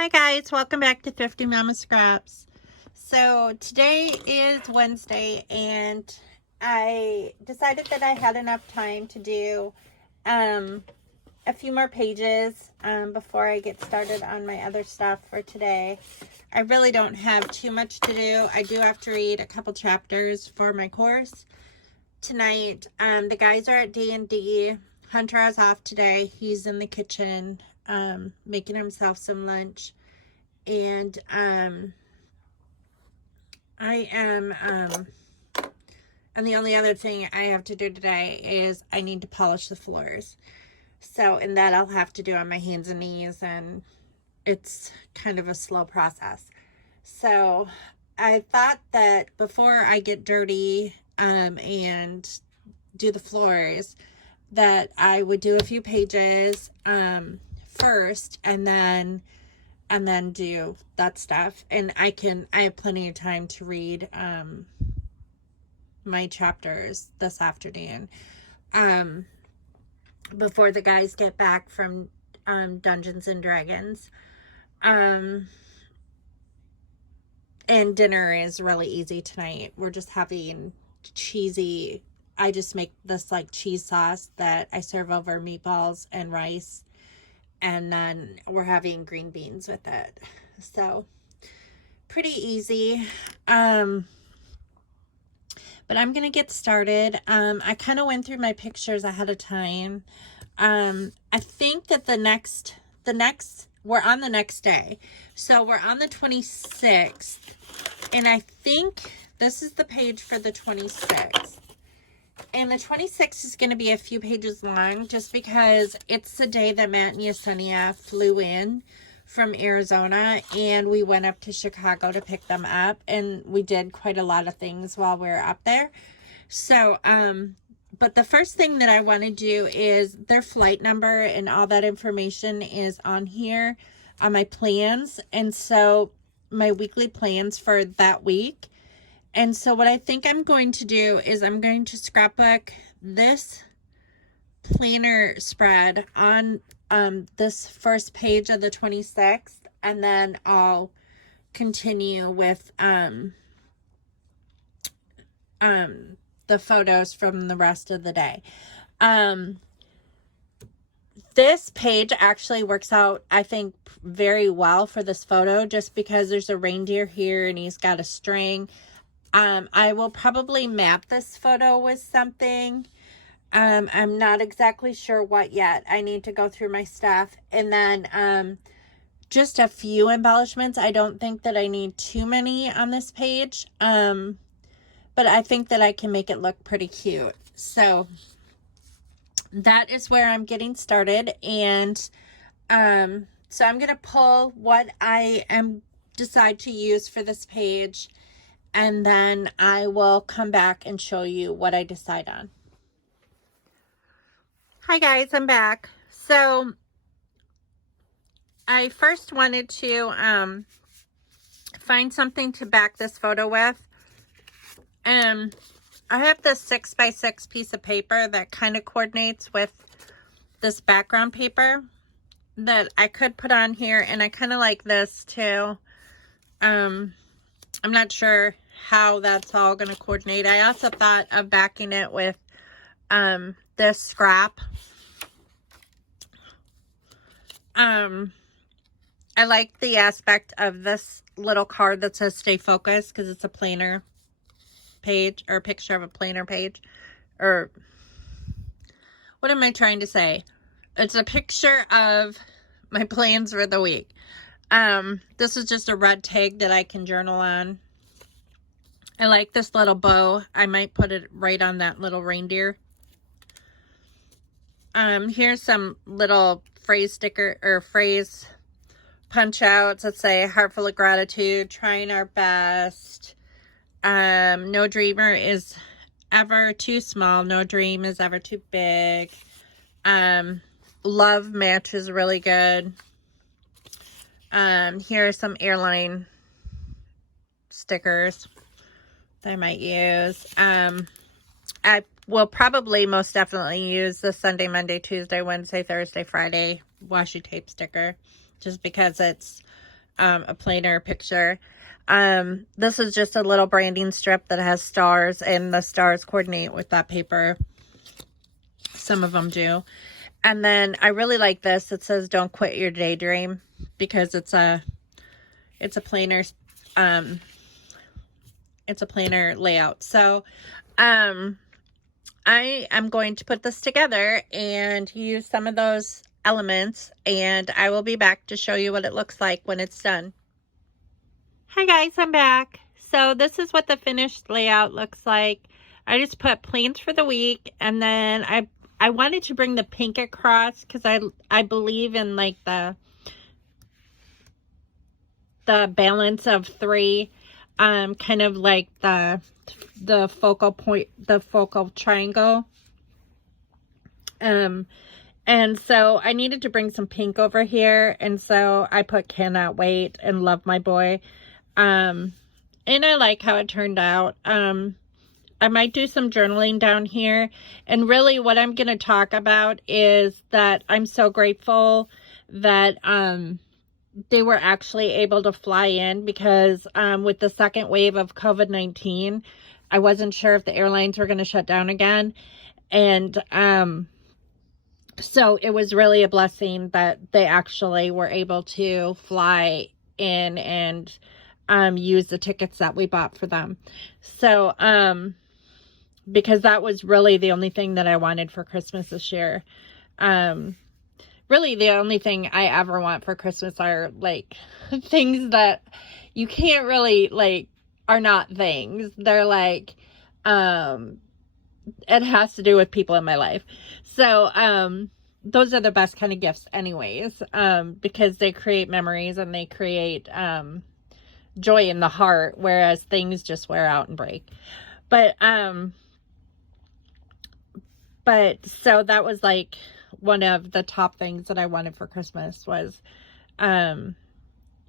Hi guys, welcome back to Thrifty Mama Scraps. So today is Wednesday and I decided that I had enough time to do a few more pages before I get started on my other stuff for today. I really don't have too much to do. I do have to read a couple chapters for my course tonight. The guys are at D&D. Hunter is off today. He's in the kitchen making himself some lunch. And I am and the only other thing I have to do today is I need to polish the floors. So, and that I'll have to do on my hands and knees, and it's kind of a slow process. So I thought that before I get dirty and do the floors, that I would do a few pages first and then do that stuff. And I have plenty of time to read my chapters this afternoon before the guys get back from Dungeons and Dragons. And dinner is really easy tonight. We're just having cheesy, I just make this like cheese sauce that I serve over meatballs and rice, and then we're having green beans with it. So pretty easy. But I'm gonna get started. I kind of went through my pictures ahead of time. I think that the next we're on the next day, so we're on the 26th, and I think this is the page for the 26th. And the 26th is going to be a few pages long just because it's the day that Matt and Yesenia flew in from Arizona, and we went up to Chicago to pick them up, and we did quite a lot of things while we were up there. So, but the first thing that I want to do is their flight number, and all that information is on here on my plans. And so my weekly plans for that week. And so what I think I'm going to do is I'm going to scrapbook this planner spread on this first page of the 26th, and then I'll continue with the photos from the rest of the day. This page actually works out, I think, very well for this photo, just because there's a reindeer here and he's got a string. I will probably map this photo with something. I'm not exactly sure what yet. I need to go through my stuff. And then just a few embellishments. I don't think that I need too many on this page. But I think that I can make it look pretty cute. So that is where I'm getting started. And so I'm going to pull what I decide to use for this page, and then I will come back and show you what I decide on. Hi guys, I'm back. So I first wanted to find something to back this photo with. I have this 6x6 piece of paper that kind of coordinates with this background paper that I could put on here, and I kind of like this too. I'm not sure how that's all going to coordinate. I also thought of backing it with this scrap. I like the aspect of this little card that says stay focused, because it's a planner page, or a picture of a planner page, or what am I trying to say? It's a picture of my plans for the week. This is just a red tag that I can journal on. I like this little bow. I might put it right on that little reindeer. Here's some little phrase sticker or phrase punch outs that say heart full of gratitude, trying our best. No dreamer is ever too small. No dream is ever too big. Love match is really good. Here are some airline stickers that I might use. I will probably most definitely use the Sunday, Monday, Tuesday, Wednesday, Thursday, Friday washi tape sticker, just because it's a plainer picture. This is just a little branding strip that has stars, and the stars coordinate with that paper. Some of them do. And then I really like this. It says don't quit your daydream, because it's a plainer layout. So I am going to put this together and use some of those elements, and I will be back to show you what it looks like when it's done. Hi guys, I'm back. So this is what the finished layout looks like. I just put plans for the week, and then I wanted to bring the pink across because I believe in like the balance of three, kind of like the focal point, the focal triangle. And so I needed to bring some pink over here, and so I put cannot wait and love my boy. And I like how it turned out. I might do some journaling down here, and really what I'm going to talk about is that I'm so grateful that they were actually able to fly in, because with the second wave of COVID-19, I wasn't sure if the airlines were going to shut down again. And so it was really a blessing that they actually were able to fly in and use the tickets that we bought for them. So because that was really the only thing that I wanted for Christmas this year. Really the only thing I ever want for Christmas are like things that you can't really like, are not things. They're like, it has to do with people in my life. So, those are the best kind of gifts anyways, because they create memories and they create, joy in the heart, whereas things just wear out and break. But so that was like one of the top things that I wanted for Christmas was, and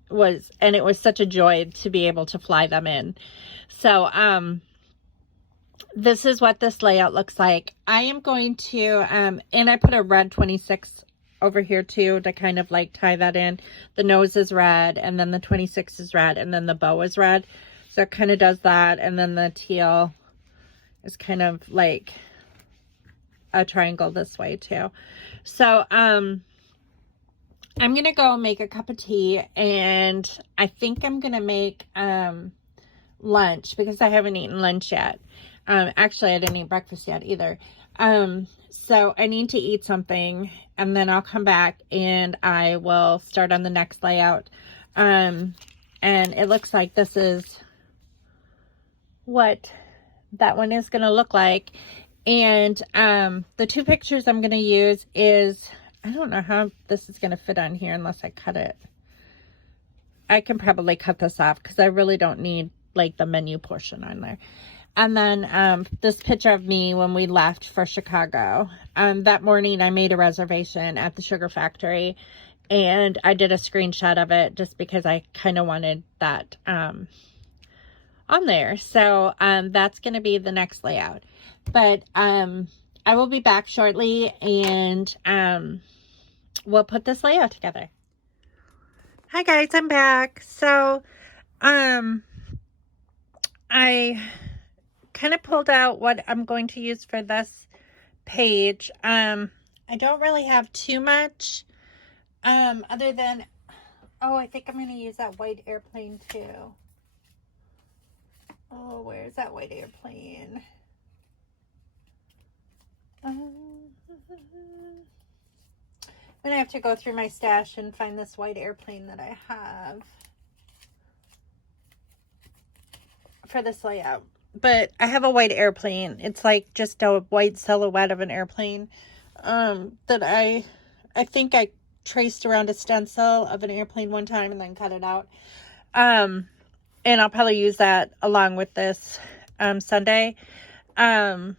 it was such a joy to be able to fly them in. So, this is what this layout looks like. I am going to, and I put a red 26 over here too, to kind of like tie that in. The nose is red, and then the 26 is red, and then the bow is red. So it kind of does that. And then the teal is kind of like a triangle this way too. So, I'm going to go make a cup of tea, and I think I'm going to make, lunch, because I haven't eaten lunch yet. Actually, I didn't eat breakfast yet either. So I need to eat something, and then I'll come back and I will start on the next layout. And it looks like this is what that one is going to look like. And, the two pictures I'm going to use is, I don't know how this is going to fit on here unless I cut it. I can probably cut this off because I really don't need like the menu portion on there. And then this picture of me when we left for Chicago. That morning I made a reservation at the Sugar Factory, and I did a screenshot of it just because I kind of wanted that on there. So that's going to be the next layout. But I will be back shortly, and we'll put this layout together. Hi guys, I'm back. So I kind of pulled out what I'm going to use for this page. I don't really have too much, other than, oh, I think I'm going to use that white airplane too. Oh, where's that white airplane? I'm going to have to go through my stash and find this white airplane that I have for this layout. But I have a white airplane. It's like just a white silhouette of an airplane, that I think I traced around a stencil of an airplane one time and then cut it out. And I'll probably use that along with this Sunday. And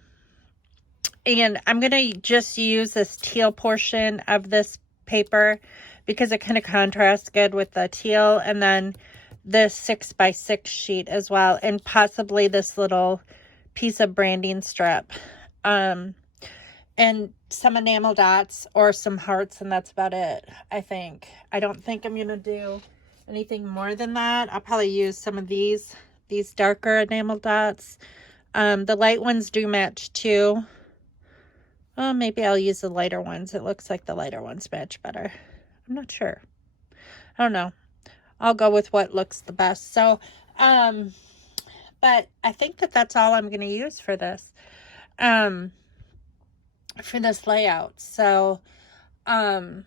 I'm going to just use this teal portion of this paper because it kind of contrasts good with the teal, and then this 6x6 sheet as well, and possibly this little piece of branding strip, and some enamel dots or some hearts, and that's about it. I don't think I'm gonna do anything more than that. I'll probably use some of these darker enamel dots. The light ones do match too. Oh, maybe I'll use the lighter ones. It looks like the lighter ones match better. I'm not sure. I don't know. I'll go with what looks the best. So, but I think that that's all I'm going to use for this, layout. So, I'm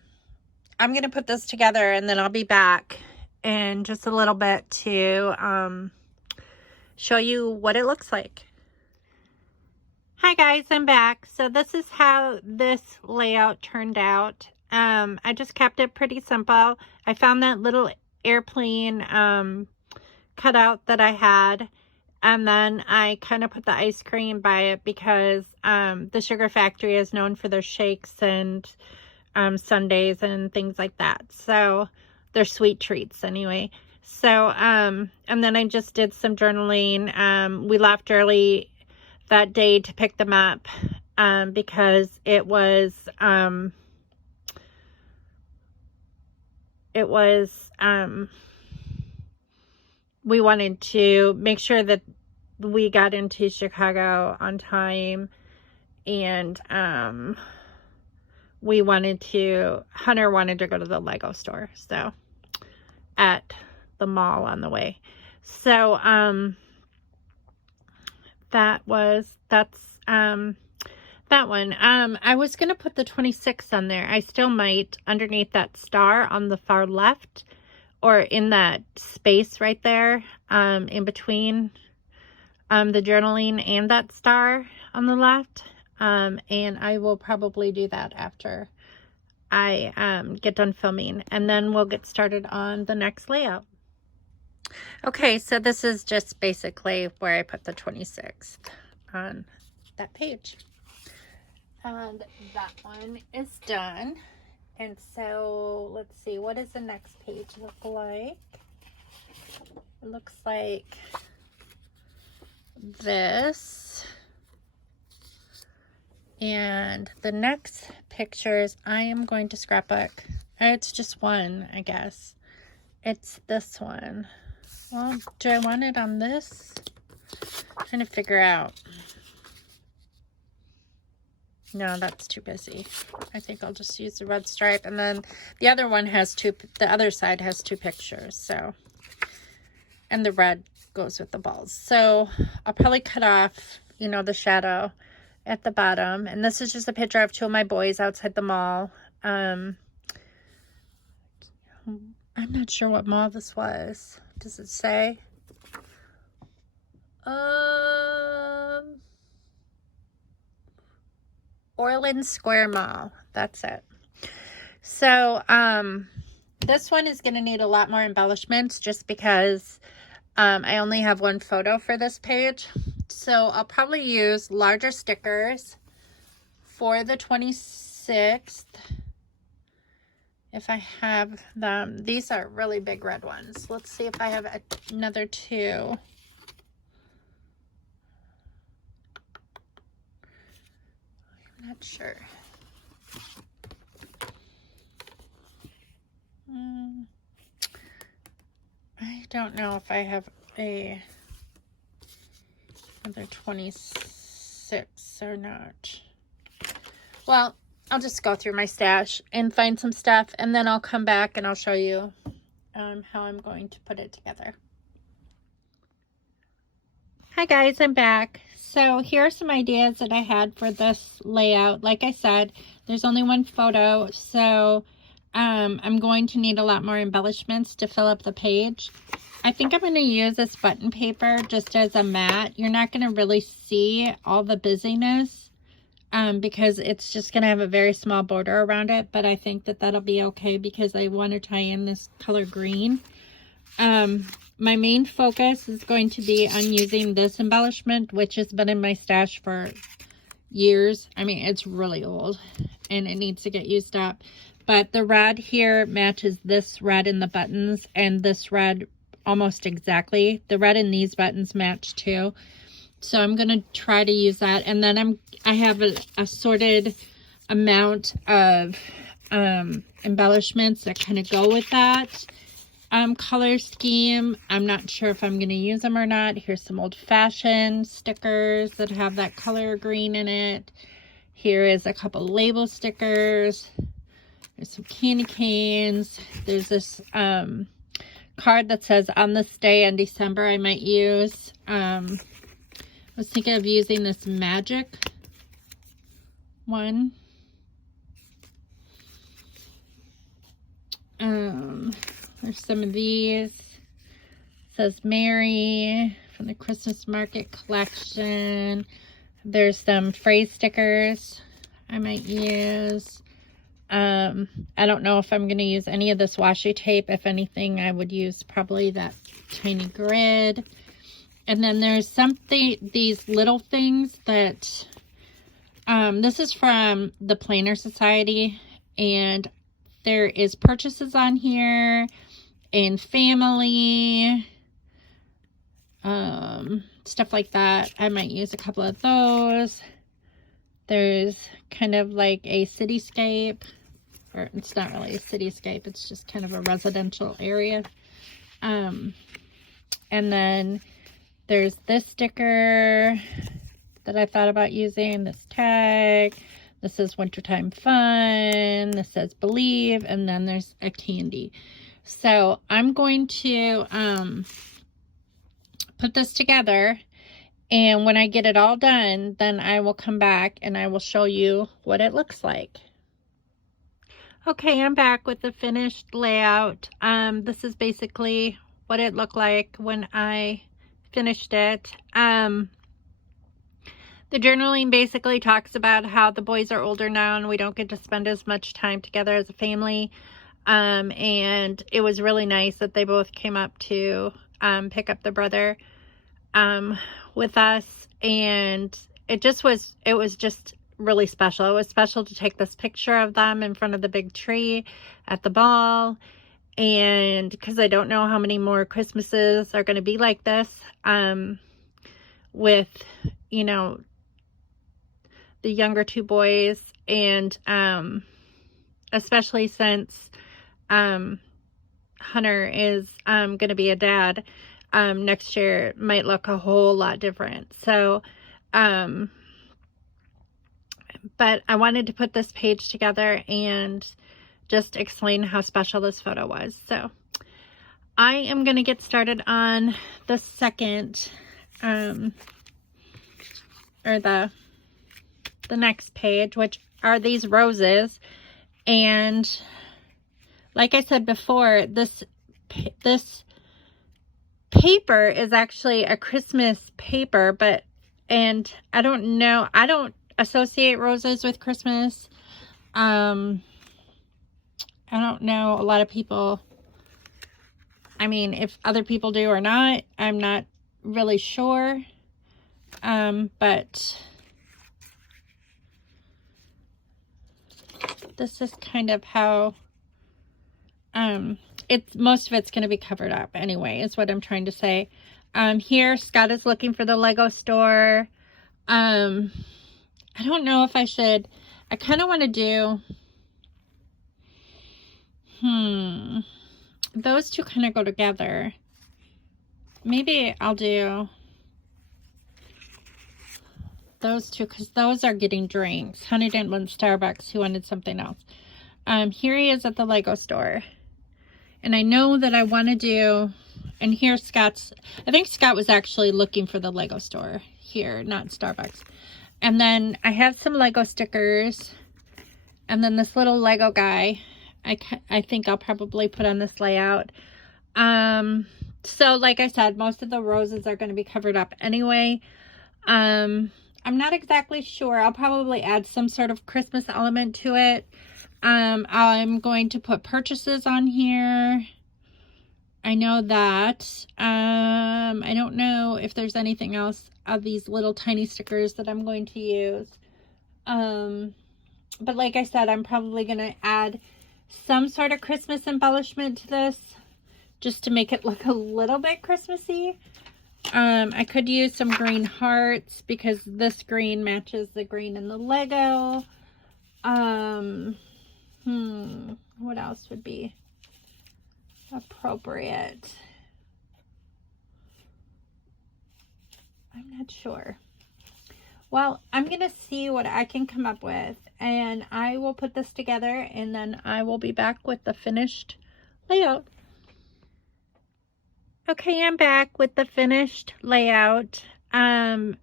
going to put this together and then I'll be back in just a little bit to, show you what it looks like. Hi guys, I'm back. So this is how this layout turned out. I just kept it pretty simple. I found that little airplane cutout that I had, and then I kind of put the ice cream by it because the Sugar Factory is known for their shakes and sundaes and things like that. So they're sweet treats anyway. So and then I just did some journaling. We left early that day to pick them up because it was we wanted to make sure that we got into Chicago on time, and Hunter wanted to go to the Lego store, so at the mall on the way. So that's that one. I was gonna put the 26th on there. I still might, underneath that star on the far left, or in that space right there, in between the journaling and that star on the left. And I will probably do that after I get done filming, and then we'll get started on the next layout. Okay, so this is just basically where I put the 26th on that page. And that one is done. And so let's see, what does the next page look like? It looks like this. And the next pictures I am going to scrapbook. It's just one, I guess. It's this one. Well, do I want it on this? I'm trying to figure out. No, that's too busy. I think I'll just use the red stripe, and then the other one has the other side has two pictures, so, and the red goes with the balls. So I'll probably cut off, you know, the shadow at the bottom, and this is just a picture of two of my boys outside the mall. I'm not sure what mall this was. Does it say? Orland Square Mall. That's it. So, this one is going to need a lot more embellishments just because I only have one photo for this page. So, I'll probably use larger stickers for the 26th. If I have them. These are really big red ones. Let's see if I have another two. I'm not sure. I don't know if I have another 26 or not. Well, I'll just go through my stash and find some stuff, and then I'll come back and I'll show you how I'm going to put it together. Hi guys, I'm back. So here are some ideas that I had for this layout. Like I said, there's only one photo, so I'm going to need a lot more embellishments to fill up the page. I think I'm going to use this button paper just as a mat. You're not going to really see all the busyness because it's just going to have a very small border around it, but I think that that'll be okay because I want to tie in this color green. My main focus is going to be on using this embellishment, which has been in my stash for years. I mean, it's really old and it needs to get used up. But the red here matches this red in the buttons, and this red almost exactly. The red in these buttons match too. So I'm going to try to use that. And then I have a assorted amount of embellishments that kind of go with that. color scheme. I'm not sure if I'm going to use them or not. Here's some old-fashioned stickers that have that color green in it. Here is a couple label stickers. There's some candy canes. There's this card that says, on this day in December, I might use. I was thinking of using this magic one. There's some of these. It says Mary from the Christmas Market collection. There's some phrase stickers I might use. I don't know if I'm going to use any of this washi tape. If anything, I would use probably that tiny grid. And then there's these little things that, this is from the Planner Society, and there is purchases on here and family, stuff like that. I might use a couple of those. There's kind of like a cityscape, or it's not really a cityscape, it's just kind of a residential area. And then there's this sticker that I thought about using, this tag. This is Wintertime Fun. This says Believe, and then there's a candy. So I'm going to put this together, and when I get it all done, then I will come back and I will show you what it looks like. Okay, I'm back with the finished layout. This is basically what it looked like when I finished it. The journaling basically talks about how the boys are older now and we don't get to spend as much time together as a family. And it was really nice that they both came up to pick up the brother with us. And it was just really special. It was special to take this picture of them in front of the big tree at the ball. And because I don't know how many more Christmases are going to be like this, with, you know, the younger two boys, and especially since Hunter is going to be a dad next year, it might look a whole lot different. So, but I wanted to put this page together and just explain how special this photo was. So I am going to get started on the second, or the next page, which are these roses. And like I said before, this paper is actually a Christmas paper, and I don't know, I don't associate roses with Christmas. I don't know, a lot of people, I mean, if other people do or not, I'm not really sure. But this is kind of how, most of it's going to be covered up anyway, is what I'm trying to say. Here, Scott is looking for the Lego store. I don't know if I should, I kind of want to do, those two kind of go together. Maybe I'll do those two, because those are getting drinks. Honey didn't want Starbucks. He wanted something else. Here he is at the Lego store. And I know that I want to do, and here's Scott's, I think Scott was actually looking for the Lego store here, not Starbucks. And then I have some Lego stickers. And then this little Lego guy, I think I'll probably put on this layout. So like I said, most of the roses are going to be covered up anyway. I'm not exactly sure. I'll probably add some sort of Christmas element to it. I'm going to put purchases on here. I know that. I don't know if there's anything else of these little tiny stickers that I'm going to use. But like I said, I'm probably going to add some sort of Christmas embellishment to this, just to make it look a little bit Christmassy. I could use some green hearts, because this green matches the green in the Lego. What else would be? appropriate. I'm not sure. Well, I'm going to see what I can come up with, and I will put this together, and then I will be back with the finished layout. Okay, I'm back with the finished layout from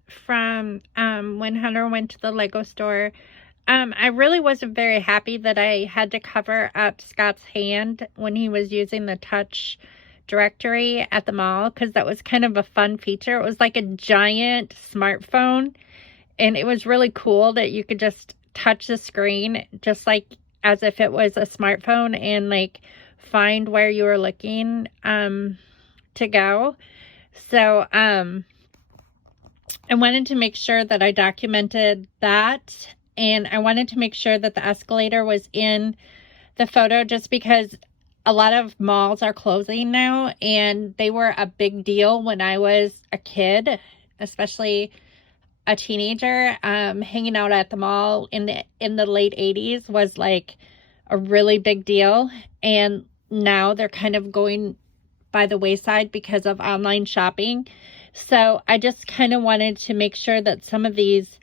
when Hunter went to the Lego store. I really wasn't very happy that I had to cover up Scott's hand when he was using the touch directory at the mall, because that was kind of a fun feature. It was like a giant smartphone, and it was really cool that you could just touch the screen just like as if it was a smartphone and like find where you were looking to go. So I wanted to make sure that I documented that, and I wanted to make sure that the escalator was in the photo, just because a lot of malls are closing now, and they were a big deal when I was a kid, especially a teenager. Hanging out at the mall in the late 80s was like a really big deal, and now they're kind of going by the wayside because of online shopping. So I just kind of wanted to make sure that some of these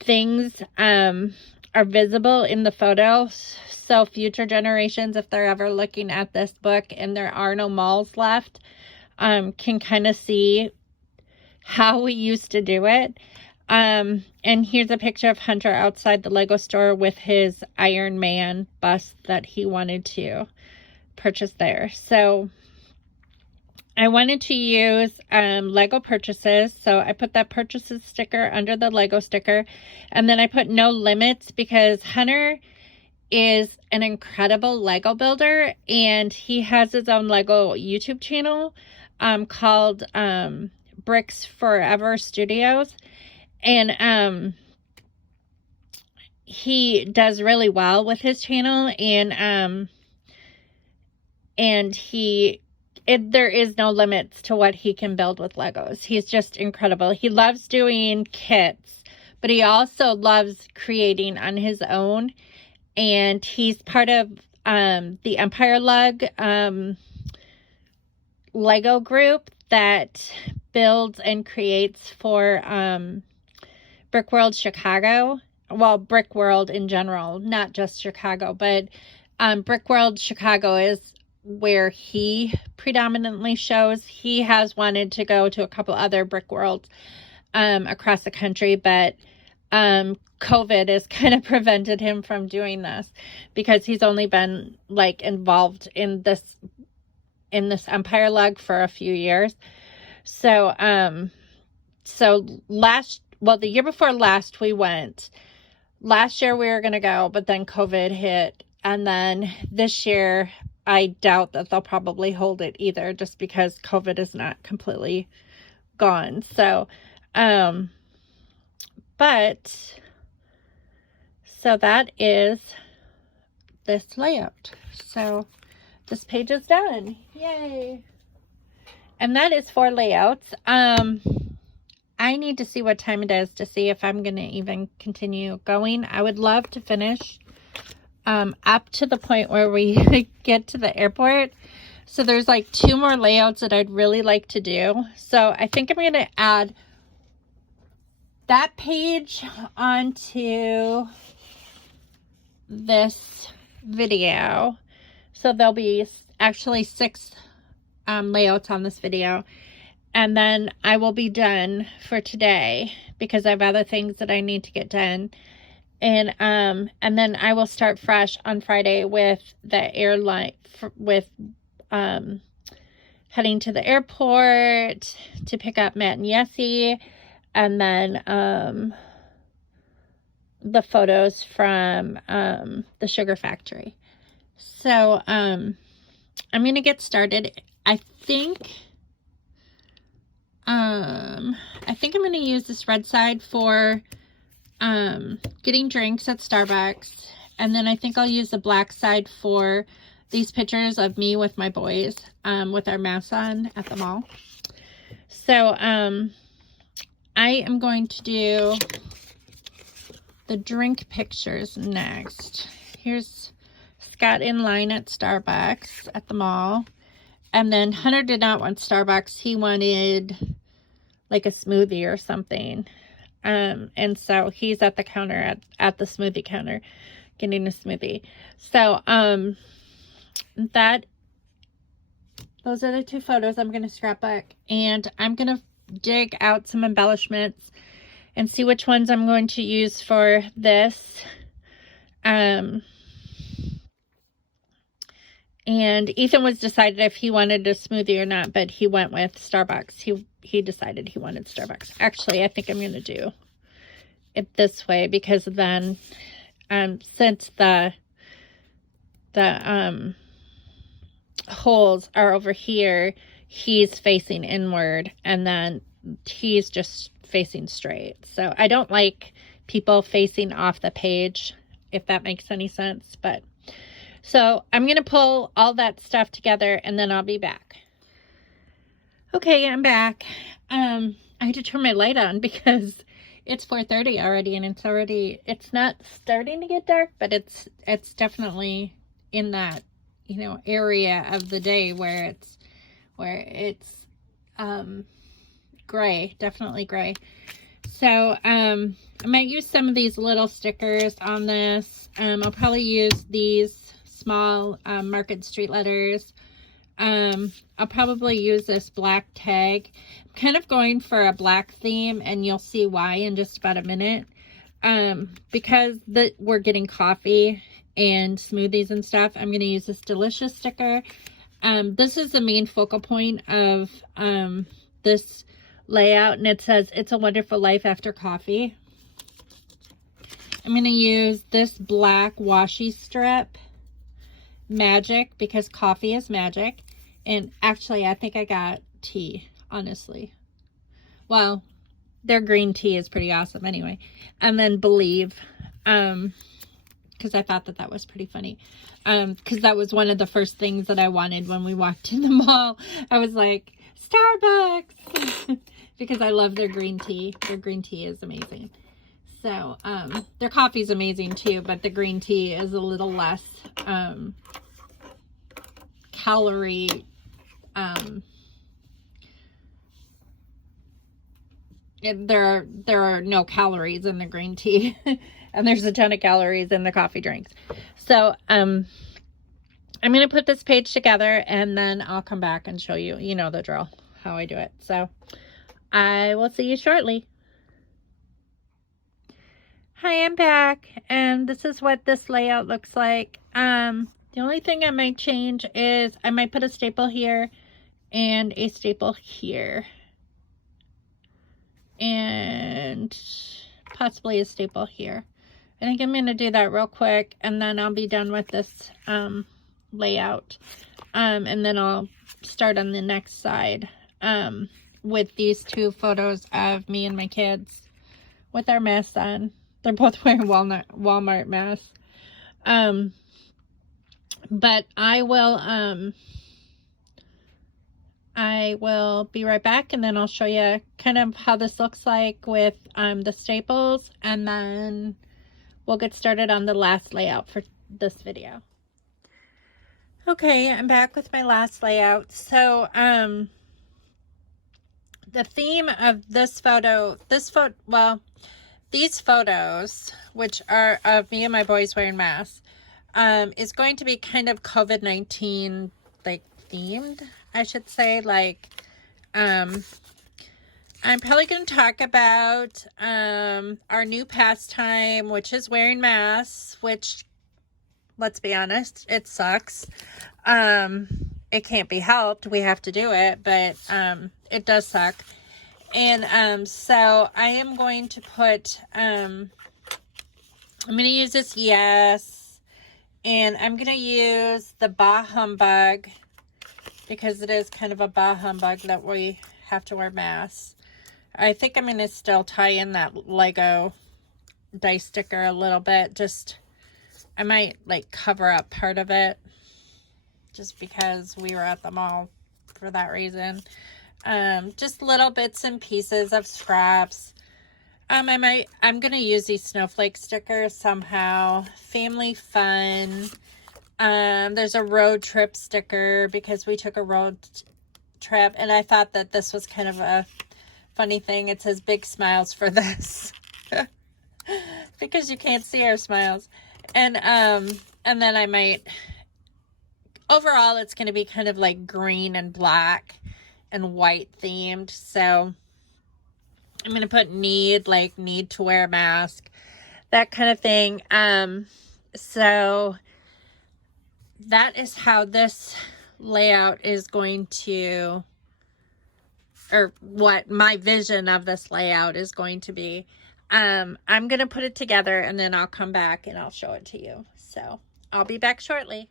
things are visible in the photo, so future generations, if they're ever looking at this book and there are no malls left, can kind of see how we used to do it. And here's a picture of Hunter outside the Lego store with his Iron Man bust that he wanted to purchase there. So I wanted to use Lego purchases, so I put that purchases sticker under the Lego sticker, and then I put no limits because Hunter is an incredible Lego builder, and he has his own Lego YouTube channel called Bricks Forever Studios. And he does really well with his channel, and there is no limits to what he can build with Legos. He's just incredible. He loves doing kits, but he also loves creating on his own, and he's part of the Empire Lug Lego group that builds and creates for Brick World Chicago. Well, Brick World in general, not just Chicago, but Brick World Chicago is where he predominantly shows. He has wanted to go to a couple other Brick Worlds across the country, but COVID has kind of prevented him from doing this because he's only been like involved in this Empire Lug for a few years. So the year before last we went. Last year we were going to go, but then COVID hit. And then this year, I doubt that they'll probably hold it either, just because COVID is not completely gone. So, so that is this layout. So this page is done. Yay. And that is 4 layouts. I need to see what time it is to see if I'm going to even continue going. I would love to finish up to the point where we get to the airport. So there's like 2 more layouts that I'd really like to do. So I think I'm going to add that page onto this video. So there'll be actually 6 layouts on this video. And then I will be done for today because I have other things that I need to get done. And then I will start fresh on Friday with the airline, heading to the airport to pick up Matt and Yessie, and then the photos from the sugar factory. So I'm gonna get started. I think I'm going to use this red side for getting drinks at Starbucks. And then I think I'll use the black side for these pictures of me with my boys with our masks on at the mall. So I am going to do the drink pictures next. Here's Scott in line at Starbucks at the mall. And then Hunter did not want Starbucks. He wanted like a smoothie or something. And so he's at the counter, at the smoothie counter, getting a smoothie. So, those are the two photos I'm going to scrapbook, and I'm going to dig out some embellishments and see which ones I'm going to use for this. And Ethan was decided if he wanted a smoothie or not, but he went with Starbucks. He decided he wanted Starbucks. Actually, I think I'm going to do it this way, because then, since the holes are over here, he's facing inward, and then he's just facing straight. So I don't like people facing off the page, if that makes any sense. But so I'm going to pull all that stuff together, and then I'll be back. Okay, I'm back. I had to turn my light on because it's 4:30 already, and it's not starting to get dark, but it's definitely in that, you know, area of the day where it's gray, definitely gray. So I might use some of these little stickers on this. I'll probably use these small Market Street letters. I'll probably use this black tag. I'm kind of going for a black theme, and you'll see why in just about a minute. Because we're getting coffee and smoothies and stuff, I'm going to use this delicious sticker. This is the main focal point of this layout, and it says, "It's a wonderful life after coffee." I'm going to use this black washi strip, magic, because coffee is magic. And actually, I think I got tea, honestly. Well, their green tea is pretty awesome anyway. And then believe, because I thought that was pretty funny. Because that was one of the first things that I wanted when we walked in the mall. I was like, Starbucks! Because I love their green tea. Their green tea is amazing. So, their coffee is amazing too, but the green tea is a little less calorie. There are no calories in the green tea, and there's a ton of calories in the coffee drinks. So, I'm going to put this page together, and then I'll come back and show you, you know the drill, how I do it. So, I will see you shortly. Hi, I'm back, and this is what this layout looks like. The only thing I might change is I might put a staple here and a staple here, and possibly a staple here. I think I'm going to do that real quick, and then I'll be done with this layout, and then I'll start on the next side with these two photos of me and my kids with our masks on. They're both wearing Walmart masks. But I will be right back, and then I'll show you kind of how this looks like with the staples, and then we'll get started on the last layout for this video. Okay, I'm back with my last layout. So the theme of this photo, these photos, which are of me and my boys wearing masks, is going to be kind of COVID-19 like themed, I should say. Like, I'm probably going to talk about our new pastime, which is wearing masks, which, let's be honest, it sucks. It can't be helped. We have to do it, but it does suck. And so I am going to put, I'm going to use this yes, and I'm going to use the Bah Humbug, because it is kind of a Bah Humbug that we have to wear masks. I think I'm going to still tie in that Lego dice sticker a little bit. Just, I might like cover up part of it, just because we were at the mall for that reason. Just little bits and pieces of scraps. I'm going to use these snowflake stickers somehow. Family fun. There's a road trip sticker because we took a road trip, and I thought that this was kind of a funny thing. It says big smiles for this because you can't see our smiles. And then I might, overall it's going to be kind of like green and black and white themed. So I'm going to put need to wear a mask, that kind of thing. So that is how this layout is going to, or what my vision of this layout is going to be. I'm going to put it together and then I'll come back and I'll show it to you. So I'll be back shortly.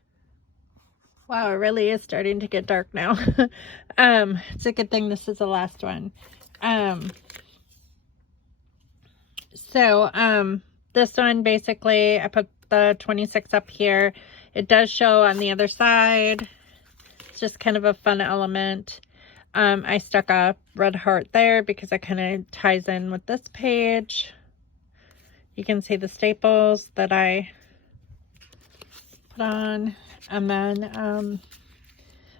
Wow, it really is starting to get dark now. It's a good thing this is the last one. This one, basically, I put the 26 up here. It does show on the other side. It's just kind of a fun element. I stuck a red heart there because it kind of ties in with this page. You can see the staples that I put on. And then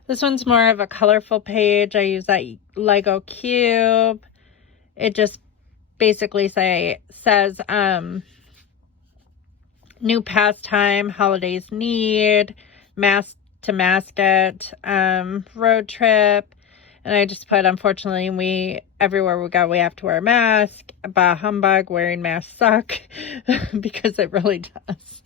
this one's more of a colorful page. I use that Lego cube. It just basically says new pastime, holidays need, mask to mascot, road trip. And I just put, unfortunately, everywhere we go, we have to wear a mask. Bah humbug, wearing masks suck. Because it really does.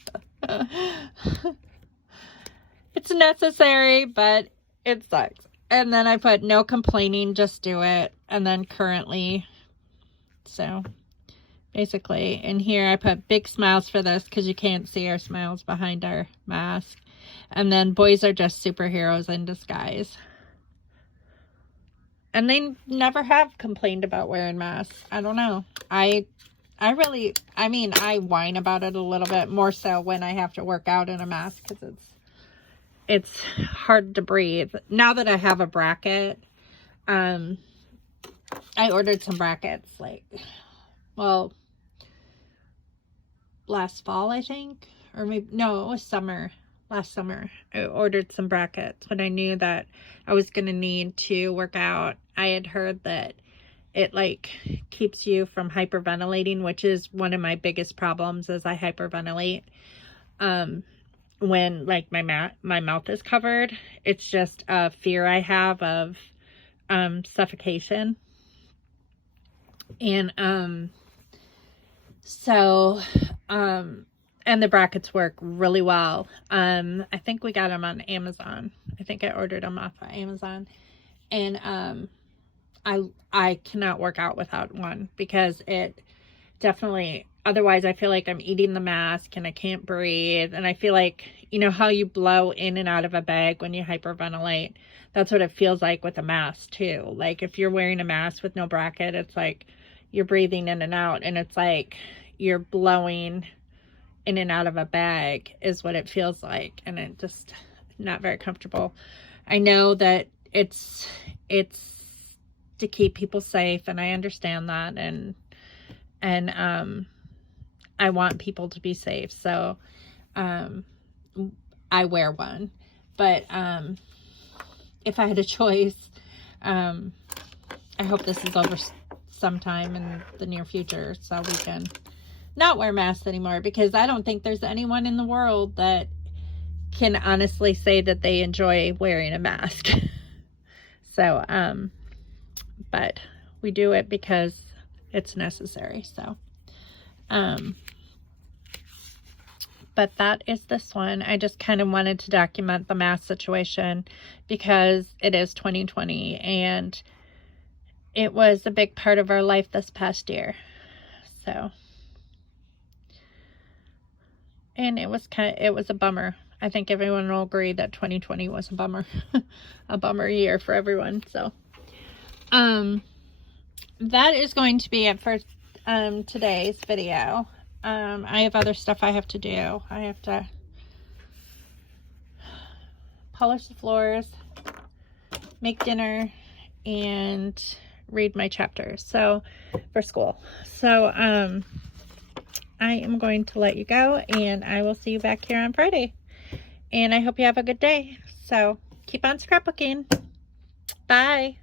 It's necessary, but it sucks. And then I put no complaining, just do it. And then currently. So basically in here I put big smiles for this because you can't see our smiles behind our mask. And then boys are just superheroes in disguise. And they never have complained about wearing masks. I don't know. I whine about it a little bit more so when I have to work out in a mask because it's hard to breathe. Now that I have a bracket, I ordered some brackets last fall, I think, or maybe, no, it was last summer. I ordered some brackets when I knew that I was going to need to work out. I had heard that it keeps you from hyperventilating, which is one of my biggest problems is I hyperventilate. When my mouth is covered, it's just a fear I have of suffocation. And and the brackets work really well. I think we got them on Amazon. I think I ordered them off of Amazon. And I cannot work out without one because it definitely, otherwise I feel like I'm eating the mask and I can't breathe. And I feel like, you know how you blow in and out of a bag when you hyperventilate? That's what it feels like with a mask too. Like if you're wearing a mask with no bracket, it's like you're breathing in and out, and it's like you're blowing in and out of a bag is what it feels like. And it just not very comfortable. I know that it's to keep people safe, and I understand that, and I want people to be safe, so I wear one. But if I had a choice, I hope this is over sometime in the near future so we can not wear masks anymore, because I don't think there's anyone in the world that can honestly say that they enjoy wearing a mask. So but we do it because it's necessary. So but that is this one. I just kind of wanted to document the mask situation because it is 2020 and it was a big part of our life this past year. So, and it was a bummer. I think everyone will agree that 2020 was a bummer, a bummer year for everyone. So, that is going to be it for today's video. I have other stuff I have to do. I have to polish the floors, make dinner, and read my chapters for school. So I am going to let you go, and I will see you back here on Friday. And I hope you have a good day. So keep on scrapbooking. Bye.